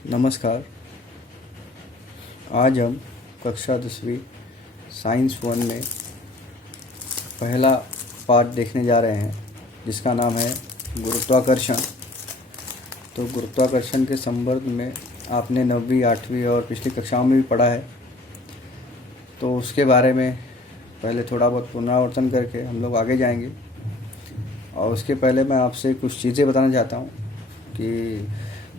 नमस्कार। आज हम कक्षा 10वीं साइंस 1 में पहला पार्ट देखने जा रहे हैं जिसका नाम है गुरुत्वाकर्षण। तो गुरुत्वाकर्षण के संदर्भ में आपने 9वीं 8वीं और पिछली कक्षाओं में भी पढ़ा है, तो उसके बारे में पहले थोड़ा बहुत पुनरावर्तन करके हम लोग आगे जाएंगे। और उसके पहले मैं आपसे कुछ चीज़ें बताना चाहता हूँ कि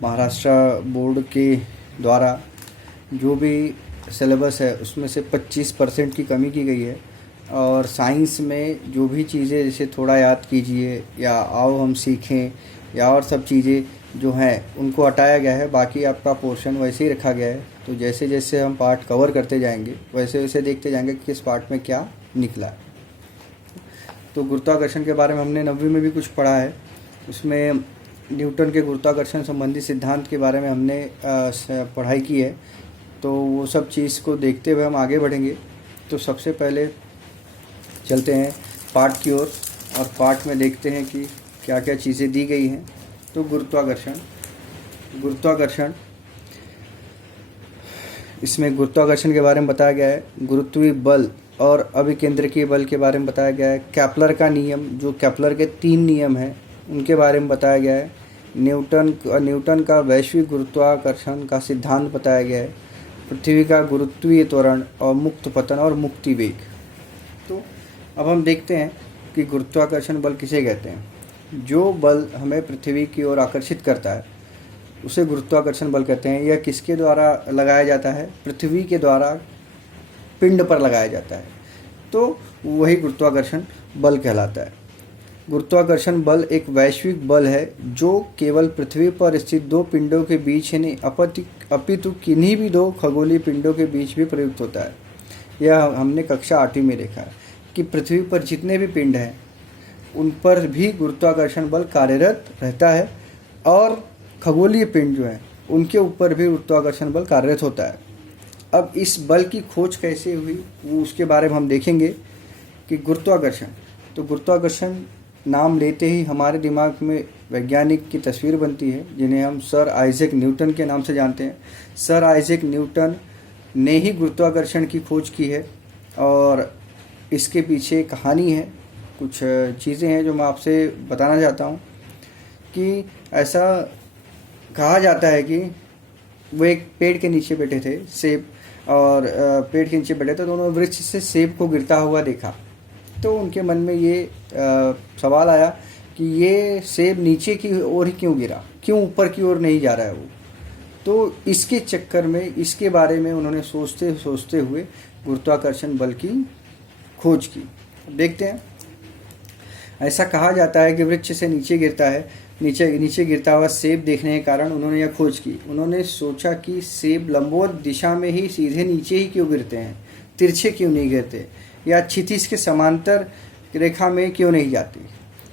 महाराष्ट्र बोर्ड के द्वारा जो भी सिलेबस है उसमें से 25% की कमी की गई है। और साइंस में जो भी चीज़ें जैसे थोड़ा याद कीजिए या आओ हम सीखें या और सब चीज़ें जो हैं उनको हटाया गया है। बाकी आपका पोर्शन वैसे ही रखा गया है। तो जैसे जैसे हम पार्ट कवर करते जाएंगे वैसे वैसे देखते जाएंगे कि किस पार्ट में क्या निकला। तो गुरुत्वाकर्षण के बारे में हमने 9वीं में भी कुछ पढ़ा है। उसमें न्यूटन के गुरुत्वाकर्षण संबंधी सिद्धांत के बारे में हमने पढ़ाई की है। तो वो सब चीज़ को देखते हुए हम आगे बढ़ेंगे। तो सबसे पहले चलते हैं पार्ट की ओर और पार्ट में देखते हैं कि क्या क्या चीज़ें दी गई हैं। तो गुरुत्वाकर्षण इसमें गुरुत्वाकर्षण के बारे में बताया गया है। गुरुत्वीय बल और अभिकेंद्रकीय बल के बारे में बताया गया है। केपलर का नियम, जो केपलर के 3 नियम हैं उनके बारे में बताया गया है। न्यूटन का वैश्विक गुरुत्वाकर्षण का सिद्धांत बताया गया है। पृथ्वी का गुरुत्वीय त्वरण और मुक्त पतन और मुक्ति वेग। तो अब हम देखते हैं कि गुरुत्वाकर्षण बल किसे कहते हैं। जो बल हमें पृथ्वी की ओर आकर्षित करता है उसे गुरुत्वाकर्षण बल कहते हैं। यह किसके द्वारा लगाया जाता है? पृथ्वी के द्वारा पिंड पर लगाया जाता है, तो वही गुरुत्वाकर्षण बल कहलाता है। गुरुत्वाकर्षण बल एक वैश्विक बल है जो केवल पृथ्वी पर स्थित 2 पिंडों के बीच ही नहीं अपितु किन्हीं भी 2 खगोलीय पिंडों के बीच भी प्रयुक्त होता है। यह हमने कक्षा 8वीं में देखा है कि पृथ्वी पर जितने भी पिंड हैं उन पर भी गुरुत्वाकर्षण बल कार्यरत रहता है और खगोलीय पिंड जो हैं उनके ऊपर भी गुरुत्वाकर्षण बल कार्यरत होता है। अब इस बल की खोज कैसे हुई वो उसके बारे में हम देखेंगे कि गुरुत्वाकर्षण नाम लेते ही हमारे दिमाग में वैज्ञानिक की तस्वीर बनती है जिन्हें हम सर आइजैक न्यूटन के नाम से जानते हैं। सर आइजैक न्यूटन ने ही गुरुत्वाकर्षण की खोज की है और इसके पीछे कहानी है, कुछ चीज़ें हैं जो मैं आपसे बताना चाहता हूँ। कि ऐसा कहा जाता है कि वो एक पेड़ के नीचे बैठे थे, सेब, और पेड़ के नीचे बैठे थे तो उन्होंने वृक्ष से सेब को गिरता हुआ देखा। तो उनके मन में ये सवाल आया कि ये सेब नीचे की ओर ही क्यों गिरा, क्यों ऊपर की ओर नहीं जा रहा है वो। तो इसके चक्कर में इसके बारे में उन्होंने सोचते सोचते हुए गुरुत्वाकर्षण बल की खोज की। देखते हैं। ऐसा कहा जाता है कि वृक्ष से नीचे गिरता है, नीचे गिरता हुआ सेब देखने के कारण उन्होंने यह खोज की। उन्होंने सोचा कि सेब लंबवत दिशा में ही सीधे नीचे ही क्यों गिरते हैं, तिरछे क्यों नहीं गिरते, या क्षितिज के समांतर रेखा में क्यों नहीं जाती।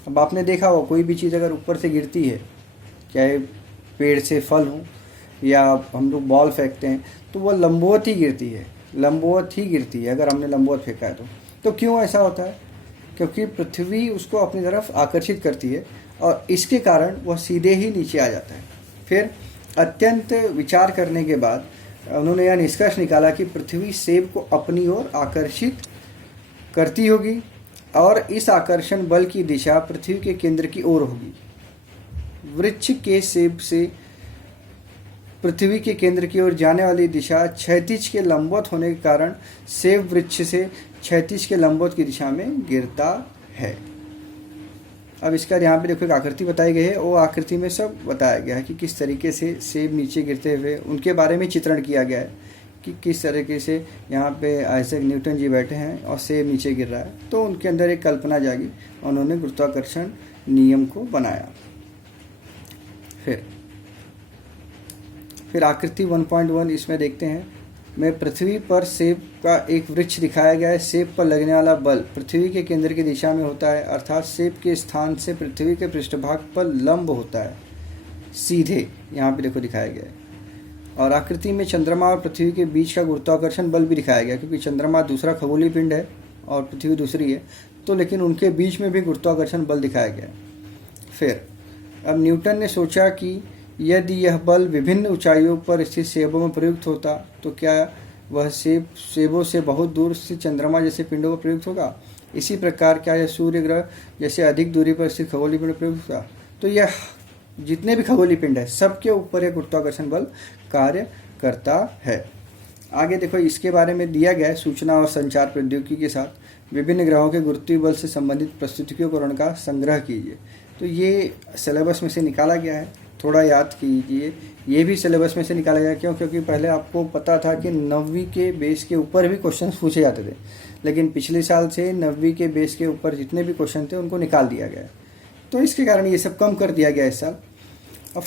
अब आपने देखा हो कोई भी चीज़ अगर ऊपर से गिरती है, चाहे पेड़ से फल हो या हम लोग बॉल फेंकते हैं, तो वह लंबवत ही गिरती है अगर हमने लंबवत फेंका है तो क्यों ऐसा होता है? क्योंकि पृथ्वी उसको अपनी तरफ आकर्षित करती है और इसके कारण वह सीधे ही नीचे आ जाता है। फिर अत्यंत विचार करने के बाद उन्होंने यह निष्कर्ष निकाला कि पृथ्वी सेब को अपनी ओर आकर्षित करती होगी और इस आकर्षण बल की दिशा पृथ्वी के केंद्र की ओर होगी। वृक्ष के सेब से पृथ्वी के केंद्र की ओर जाने वाली दिशा क्षैतिज के लंबवत होने के कारण सेब वृक्ष से क्षैतिज के लंबवत की दिशा में गिरता है। अब इसका यहाँ पे देखो एक आकृति बताई गई है। वो आकृति में सब बताया गया है कि किस तरीके से सेब नीचे गिरते हुए उनके बारे में चित्रण किया गया है कि किस तरीके से यहाँ पे आइजैक न्यूटन जी बैठे हैं और सेब नीचे गिर रहा है। तो उनके अंदर एक कल्पना जागी, उन्होंने गुरुत्वाकर्षण नियम को बनाया। फिर आकृति 1.1 इसमें देखते हैं। में पृथ्वी पर सेब का एक वृक्ष दिखाया गया है। सेब पर लगने वाला बल पृथ्वी के केंद्र की दिशा में होता है, अर्थात सेब के स्थान से पृथ्वी के पृष्ठभाग पर लंब होता है, सीधे। यहाँ पे देखो दिखाया गया है। और आकृति में चंद्रमा और पृथ्वी के बीच का गुरुत्वाकर्षण बल भी दिखाया गया, क्योंकि चंद्रमा दूसरा खगोलीय पिंड है और पृथ्वी दूसरी है, तो लेकिन उनके बीच में भी गुरुत्वाकर्षण बल दिखाया गया। फिर अब न्यूटन ने सोचा कि यदि यह बल विभिन्न ऊंचाइयों पर स्थित सेबों में प्रयुक्त होता तो क्या वह सेबों से बहुत दूर स्थित चंद्रमा जैसे पिंडों पर प्रयुक्त होगा? इसी प्रकार क्या यह सूर्य ग्रह जैसे अधिक दूरी पर स्थित खगोलीय पिंड प्रयुक्त होगा? तो यह जितने भी खगोलीय पिंड है सबके ऊपर यह गुरुत्वाकर्षण बल कार्य करता है। आगे देखो, इसके बारे में दिया गया है सूचना और संचार प्रौद्योगिकी के साथ विभिन्न ग्रहों के गुरुत्वीय बल से संबंधित प्रस्तुतियों को का संग्रह कीजिए। तो ये सिलेबस में से निकाला गया है, थोड़ा याद कीजिए। ये भी सिलेबस में से निकाला गया, क्यों? क्योंकि पहले आपको पता था कि 9वीं के बेस के ऊपर भी क्वेश्चन पूछे जाते थे, लेकिन पिछले साल से 9वीं के बेस के ऊपर जितने भी क्वेश्चन थे उनको निकाल दिया गया है, तो इसके कारण ये सब कम कर दिया गया इस साल। अब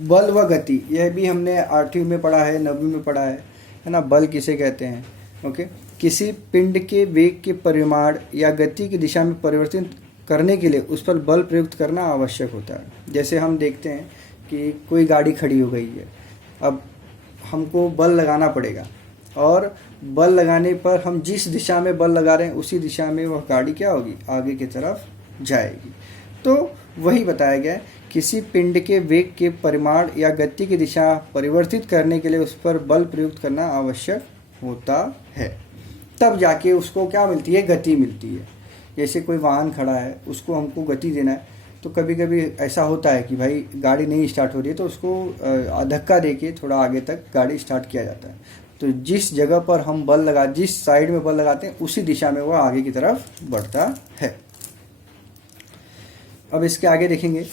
बल व गति, यह भी हमने 8वीं में पढ़ा है, 9वीं में पढ़ा है ना। बल किसे कहते हैं? ओके, किसी पिंड के वेग के परिमाण या गति की दिशा में परिवर्तित करने के लिए उस पर बल प्रयुक्त करना आवश्यक होता है। जैसे हम देखते हैं कि कोई गाड़ी खड़ी हो गई है, अब हमको बल लगाना पड़ेगा, और बल लगाने पर हम जिस दिशा में बल लगा रहे हैं उसी दिशा में वह गाड़ी क्या होगी? आगे की तरफ जाएगी। तो वही बताया गया है, किसी पिंड के वेग के परिमाण या गति की दिशा परिवर्तित करने के लिए उस पर बल प्रयुक्त करना आवश्यक होता है, तब जाके उसको क्या मिलती है? गति मिलती है। जैसे कोई वाहन खड़ा है, उसको हमको गति देना है, तो कभी कभी ऐसा होता है कि भाई गाड़ी नहीं स्टार्ट हो रही है, तो उसको धक्का देके थोड़ा आगे तक गाड़ी स्टार्ट किया जाता है। तो जिस जगह पर हम बल लगा, जिस साइड में बल लगाते हैं उसी दिशा में वह आगे की तरफ बढ़ता है। अब इसके आगे देखेंगे,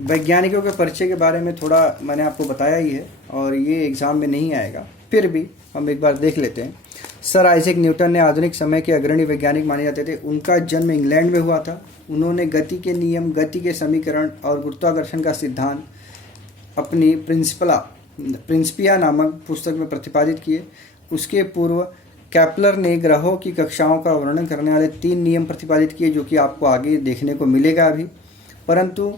वैज्ञानिकों के परिचय के बारे में थोड़ा मैंने आपको बताया ही है, और ये एग्ज़ाम में नहीं आएगा, फिर भी हम एक बार देख लेते हैं। सर आइजैक न्यूटन ने आधुनिक समय के अग्रणी वैज्ञानिक माने जाते थे। उनका जन्म इंग्लैंड में हुआ था। उन्होंने गति के नियम, गति के समीकरण और गुरुत्वाकर्षण का सिद्धांत अपनी प्रिंसिपिया नामक पुस्तक में प्रतिपादित किए। उसके पूर्व कैप्लर ने ग्रहों की कक्षाओं का वर्णन करने वाले 3 नियम प्रतिपादित किए, जो कि आपको आगे देखने को मिलेगा अभी। परंतु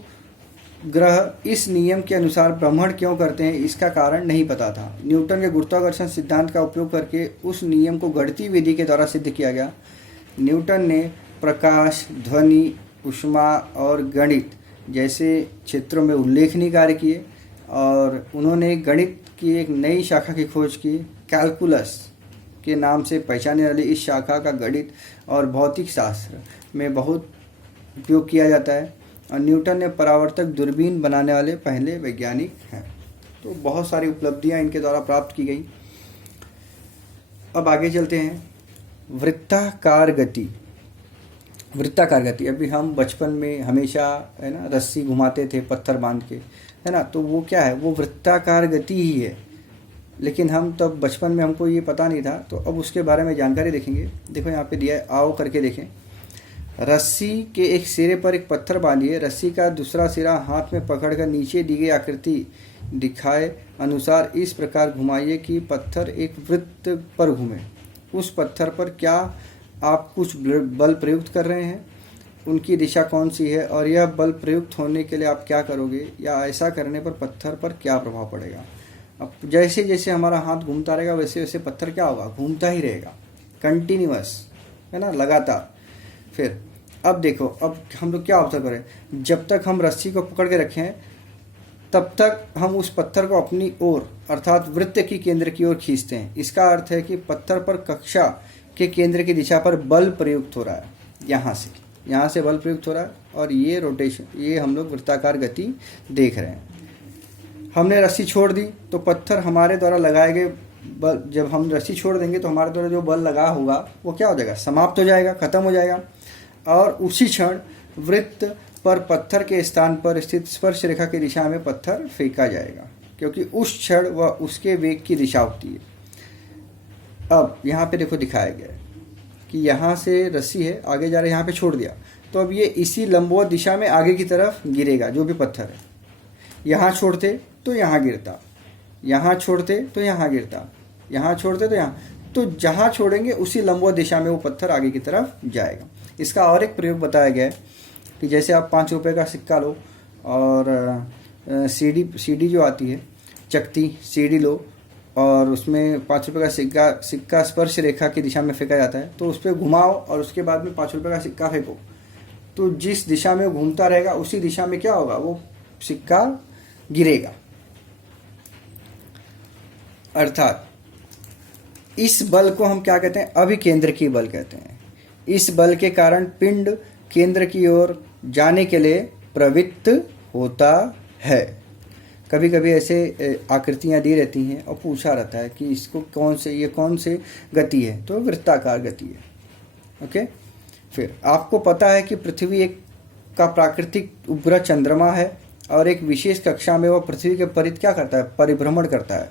ग्रह इस नियम के अनुसार भ्रमण क्यों करते हैं, इसका कारण नहीं पता था। न्यूटन के गुरुत्वाकर्षण सिद्धांत का उपयोग करके उस नियम को गणितीय विधि के द्वारा सिद्ध किया गया। न्यूटन ने प्रकाश, ध्वनि, ऊष्मा और गणित जैसे क्षेत्रों में उल्लेखनीय कार्य किए, और उन्होंने गणित की एक नई शाखा की खोज की। कैलकुलस के नाम से पहचाने वाली इस शाखा का गणित और भौतिक शास्त्र में बहुत उपयोग किया जाता है, और न्यूटन ने परावर्तक दूरबीन बनाने वाले पहले वैज्ञानिक हैं। तो बहुत सारी उपलब्धियां इनके द्वारा प्राप्त की गई। अब आगे चलते हैं। वृत्ताकार गति। वृत्ताकार गति, अभी हम बचपन में हमेशा है ना रस्सी घुमाते थे पत्थर बांध के, है ना, तो वो क्या है? वो वृत्ताकार गति ही है, लेकिन हम तब बचपन में हमको ये पता नहीं था। तो अब उसके बारे में जानकारी देखेंगे। देखो यहाँ पे दिया है, आओ करके देखें। रस्सी के एक सिरे पर एक पत्थर बांधिए। रस्सी का दूसरा सिरा हाथ में पकड़कर नीचे दी गई आकृति दिखाए अनुसार इस प्रकार घुमाइए कि पत्थर एक वृत्त पर घूमे। उस पत्थर पर क्या आप कुछ बल प्रयुक्त कर रहे हैं? उनकी दिशा कौन सी है, और यह बल प्रयुक्त होने के लिए आप क्या करोगे, या ऐसा करने पर पत्थर पर क्या प्रभाव पड़ेगा? अब जैसे जैसे हमारा हाथ घूमता रहेगा वैसे वैसे पत्थर क्या होगा? घूमता ही रहेगा, कंटिन्यूअस, है ना, लगातार। फिर अब देखो, अब हम लोग क्या ऑब्जर्व करें, जब तक हम रस्सी को पकड़ के रखें तब तक हम उस पत्थर को अपनी ओर अर्थात वृत्त की केंद्र की ओर खींचते हैं। इसका अर्थ है कि पत्थर पर कक्षा के केंद्र की दिशा पर बल प्रयुक्त हो रहा है। यहाँ से बल प्रयुक्त हो रहा है, और ये रोटेशन, ये हम लोग वृत्ताकार गति देख रहे हैं। हमने रस्सी छोड़ दी तो पत्थर हमारे द्वारा लगाए गए बल, जब हम रस्सी छोड़ देंगे तो हमारे द्वारा जो बल लगा होगा वो क्या हो जाएगा? समाप्त हो जाएगा, खत्म हो जाएगा, और उसी क्षण वृत्त पर पत्थर के स्थान पर स्थित स्पर्श रेखा की दिशा में पत्थर फेंका जाएगा, क्योंकि उस क्षण वह उसके वेग की दिशा होती है। अब यहाँ पे देखो दिखाया गया है कि यहाँ से रस्सी है, आगे जा रहा है, यहाँ पे छोड़ दिया तो अब ये इसी लंबवत दिशा में आगे की तरफ गिरेगा जो भी पत्थर है। यहाँ छोड़ते तो यहाँ गिरता, यहाँ छोड़ते तो यहाँ गिरता, यहाँ छोड़ते तो यहाँ, तो जहाँ छोड़ेंगे उसी लंबवत दिशा में वो पत्थर आगे की तरफ जाएगा। इसका और एक प्रयोग बताया गया है कि जैसे आप 5 रुपये का सिक्का लो और सीडी जो आती है चकती सीडी लो, और उसमें 5 रुपये का सिक्का स्पर्श रेखा की दिशा में फेंका जाता है, तो उस पर घुमाओ और उसके बाद में 5 रुपये का सिक्का फेंको, तो जिस दिशा में वो घूमता रहेगा उसी दिशा में क्या होगा, वो सिक्का गिरेगा। अर्थात इस बल को हम क्या कहते हैं, अभिकेंद्रकीय बल कहते हैं। इस बल के कारण पिंड केंद्र की ओर जाने के लिए प्रवृत्त होता है। कभी कभी ऐसे आकृतियाँ दी रहती हैं और पूछा रहता है कि इसको ये कौन से गति है, तो वृत्ताकार गति है। ओके, फिर आपको पता है कि पृथ्वी एक का प्राकृतिक उपग्रह चंद्रमा है और एक विशेष कक्षा में वह पृथ्वी के परित क्या करता है, परिभ्रमण करता है।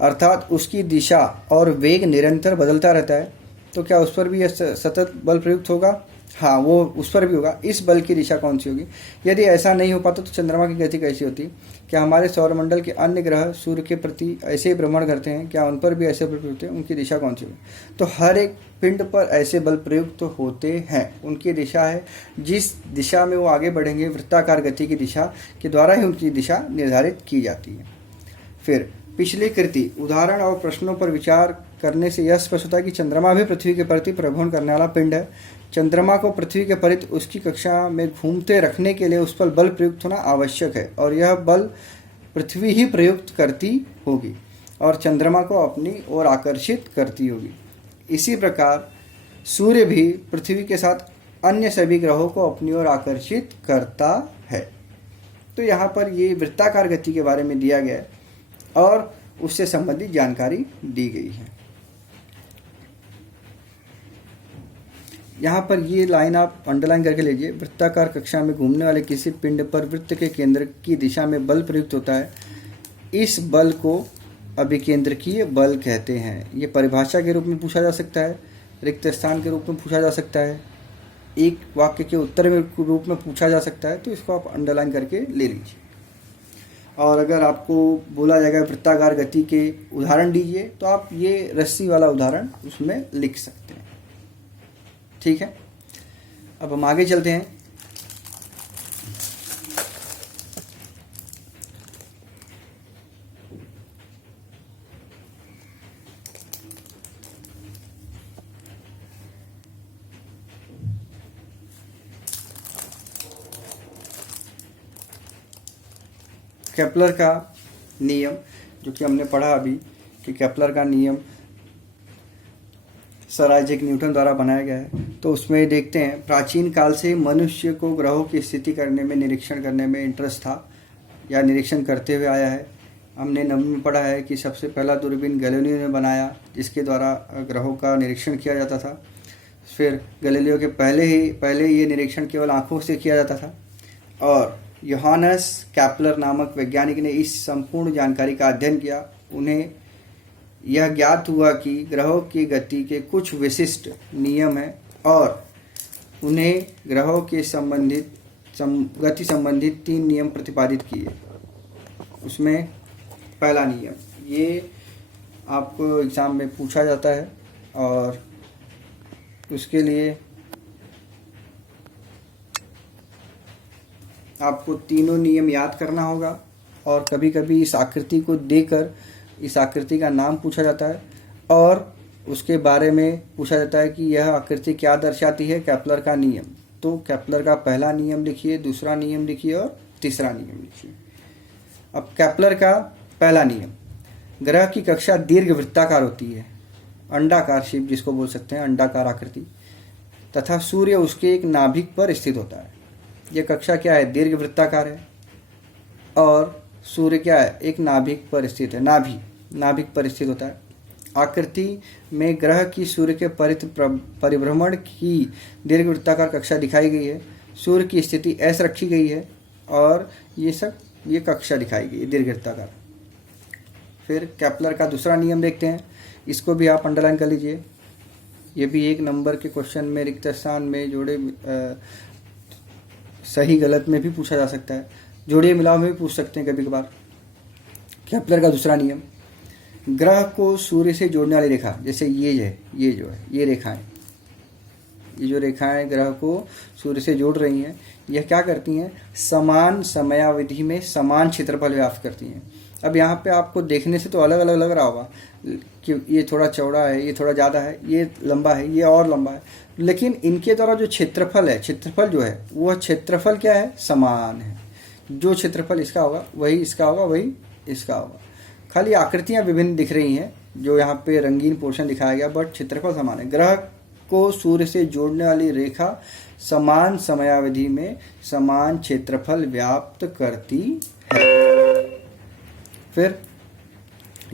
अर्थात उसकी दिशा और वेग निरंतर बदलता रहता है। तो क्या उस पर भी यह सतत बल प्रयुक्त होगा? हाँ, वो उस पर भी होगा। इस बल की दिशा कौन सी होगी? यदि ऐसा नहीं हो पाता तो चंद्रमा की गति कैसी होती? क्या हमारे सौरमंडल के अन्य ग्रह सूर्य के प्रति ऐसे ही भ्रमण करते हैं? क्या उन पर भी ऐसे बल प्रयुक्त होते हैं? उनकी दिशा कौन सी होगी? तो हर एक पिंड पर ऐसे बल प्रयुक्त तो होते हैं। उनकी दिशा है, जिस दिशा में वो आगे बढ़ेंगे, वृत्ताकार गति की दिशा के द्वारा ही उनकी दिशा निर्धारित की जाती है। फिर पिछली कृति, उदाहरण और प्रश्नों पर विचार करने से यह स्पष्ट होता है कि चंद्रमा भी पृथ्वी के प्रति परिभ्रमण करने वाला पिंड है। चंद्रमा को पृथ्वी के परित उसकी कक्षा में घूमते रखने के लिए उस पर बल प्रयुक्त होना आवश्यक है, और यह बल पृथ्वी ही प्रयुक्त करती होगी और चंद्रमा को अपनी ओर आकर्षित करती होगी। इसी प्रकार सूर्य भी पृथ्वी के साथ अन्य सभी ग्रहों को अपनी ओर आकर्षित करता है। तो यहाँ पर ये वृत्ताकार गति के बारे में दिया गया है और उससे संबंधित जानकारी दी गई है। यहाँ पर ये लाइन आप अंडरलाइन करके लीजिए। वृत्ताकार कक्षा में घूमने वाले किसी पिंड पर वृत्त के केंद्र की दिशा में बल प्रयुक्त होता है। इस बल को अभिकेंद्रकीय बल कहते हैं। ये परिभाषा के रूप में पूछा जा सकता है, रिक्त स्थान के रूप में पूछा जा सकता है, एक वाक्य के उत्तर के रूप में पूछा जा सकता है। तो इसको आप अंडरलाइन करके ले लीजिए। और अगर आपको बोला जाएगा वृत्ताकार गति के उदाहरण दीजिए, तो आप ये रस्सी वाला उदाहरण उसमें लिख सकते हैं। ठीक है, अब हम आगे चलते हैं। केपलर का नियम, जो कि हमने पढ़ा अभी कि केपलर का नियम सर आइजैक न्यूटन द्वारा बनाया गया है। तो उसमें देखते हैं, प्राचीन काल से मनुष्य को ग्रहों की स्थिति करने में, निरीक्षण करने में इंटरेस्ट था या निरीक्षण करते हुए आया है। हमने नववीं में पढ़ा है कि सबसे पहला दूरबीन गैलीलियो ने बनाया, जिसके द्वारा ग्रहों का निरीक्षण किया जाता था। फिर गैलीलियो के पहले ये निरीक्षण केवल आँखों से किया जाता था, और योहानस केपलर नामक वैज्ञानिक ने इस संपूर्ण जानकारी का अध्ययन किया। उन्हें यह ज्ञात हुआ कि ग्रहों की गति के कुछ विशिष्ट नियम हैं और उन्हें ग्रहों के गति संबंधित 3 नियम प्रतिपादित किए। उसमें पहला नियम, ये आपको एग्ज़ाम में पूछा जाता है और उसके लिए आपको तीनों नियम याद करना होगा। और कभी कभी इस आकृति को देकर इस आकृति का नाम पूछा जाता है और उसके बारे में पूछा जाता है कि यह आकृति क्या दर्शाती है, केपलर का नियम। तो केपलर का पहला नियम लिखिए, दूसरा नियम लिखिए और तीसरा नियम लिखिए। अब केपलर का पहला नियम, ग्रह की कक्षा दीर्घ वृत्ताकार होती है, अंडाकार शेप जिसको बोल सकते हैं, अंडाकार आकृति, तथा सूर्य उसके एक नाभिक पर स्थित होता है। यह कक्षा क्या है, दीर्घ वृत्ताकार है, और सूर्य क्या है, एक नाभिक पर स्थित है, नाभिक पर स्थित होता है। आकृति में ग्रह की सूर्य के परिभ्रमण की दीर्घ वृत्ताकार कक्षा दिखाई गई है। सूर्य की स्थिति ऐसे रखी गई है और ये कक्षा दिखाई गई है दीर्घ वृत्ताकार। फिर केपलर का दूसरा नियम देखते हैं, इसको भी आप अंडरलाइन कर लीजिए। ये भी 1 नंबर के क्वेश्चन में रिक्त स्थान में जोड़े सही गलत में भी पूछा जा सकता है, जोड़िए मिलाओ में भी पूछ सकते हैं कभी कभार। केपलर का दूसरा नियम, ग्रह को सूर्य से जोड़ने वाली रेखा, जैसे ये रेखाएं, ये जो रेखाएं ग्रह को सूर्य से जोड़ रही हैं, यह क्या करती हैं, समान समयावधि में समान क्षेत्रफल व्याप्त करती हैं। अब यहाँ पे आपको देखने से तो अलग अलग लग रहा होगा कि ये थोड़ा चौड़ा है, ये थोड़ा ज़्यादा है, ये लंबा है, ये और लंबा है, लेकिन इनके द्वारा जो क्षेत्रफल है, क्षेत्रफल जो है वह क्षेत्रफल क्या है, समान है। जो क्षेत्रफल इसका होगा वही इसका होगा, वही इसका होगा। खाली आकृतियाँ विभिन्न दिख रही हैं जो यहाँ पे रंगीन पोर्शन दिखाया गया, बट क्षेत्रफल समान है। ग्रह को सूर्य से जोड़ने वाली रेखा समान समयावधि में समान क्षेत्रफल व्याप्त करती है। फिर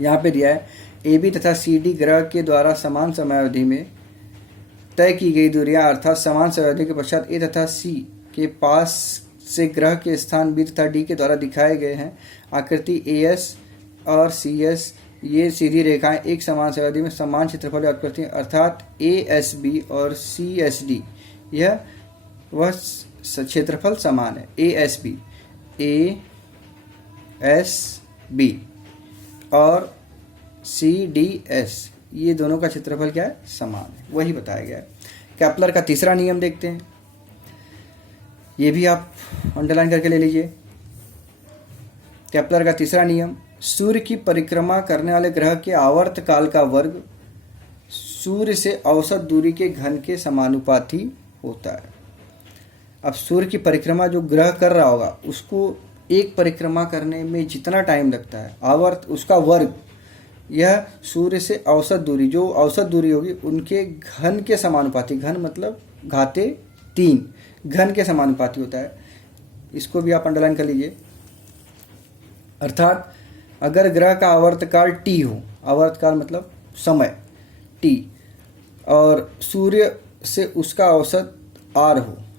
यहाँ पे दिया है ए बी तथा सी डी ग्रह के द्वारा समान समयावधि में तय की गई दूरियां, अर्थात समान समयावधि के पश्चात ए तथा सी के पास से ग्रह के स्थान बी तथा डी के द्वारा दिखाए गए हैं। आकृति ए एस और सी एस ये सीधी रेखाएं एक समान समयावधि में समान क्षेत्रफल व्याप्त करती हैं, अर्थात ए एस बी और सी एस डी यह वह क्षेत्रफल समान है। ए एस बी और सी डी एस ये दोनों का क्षेत्रफल क्या है, समान है, वही बताया गया है। केपलर का तीसरा नियम देखते हैं, ये भी आप अंडरलाइन करके ले लीजिए। केपलर का तीसरा नियम, सूर्य की परिक्रमा करने वाले ग्रह के आवर्त काल का वर्ग सूर्य से औसत दूरी के घन के समानुपाती होता है। अब सूर्य की परिक्रमा जो ग्रह कर रहा होगा उसको एक परिक्रमा करने में जितना टाइम लगता है, आवर्त उसका वर्ग यह सूर्य से औसत दूरी, जो औसत दूरी होगी उनके घन के समानुपाती, घन मतलब घाते 3 घन के समानुपाती होता है। इसको भी आप अंडरलाइन कर लीजिए। अर्थात अगर ग्रह का आवर्तकाल टी हो, आवर्तकाल मतलब समय टी, और सूर्य से उसका औसत आर हो,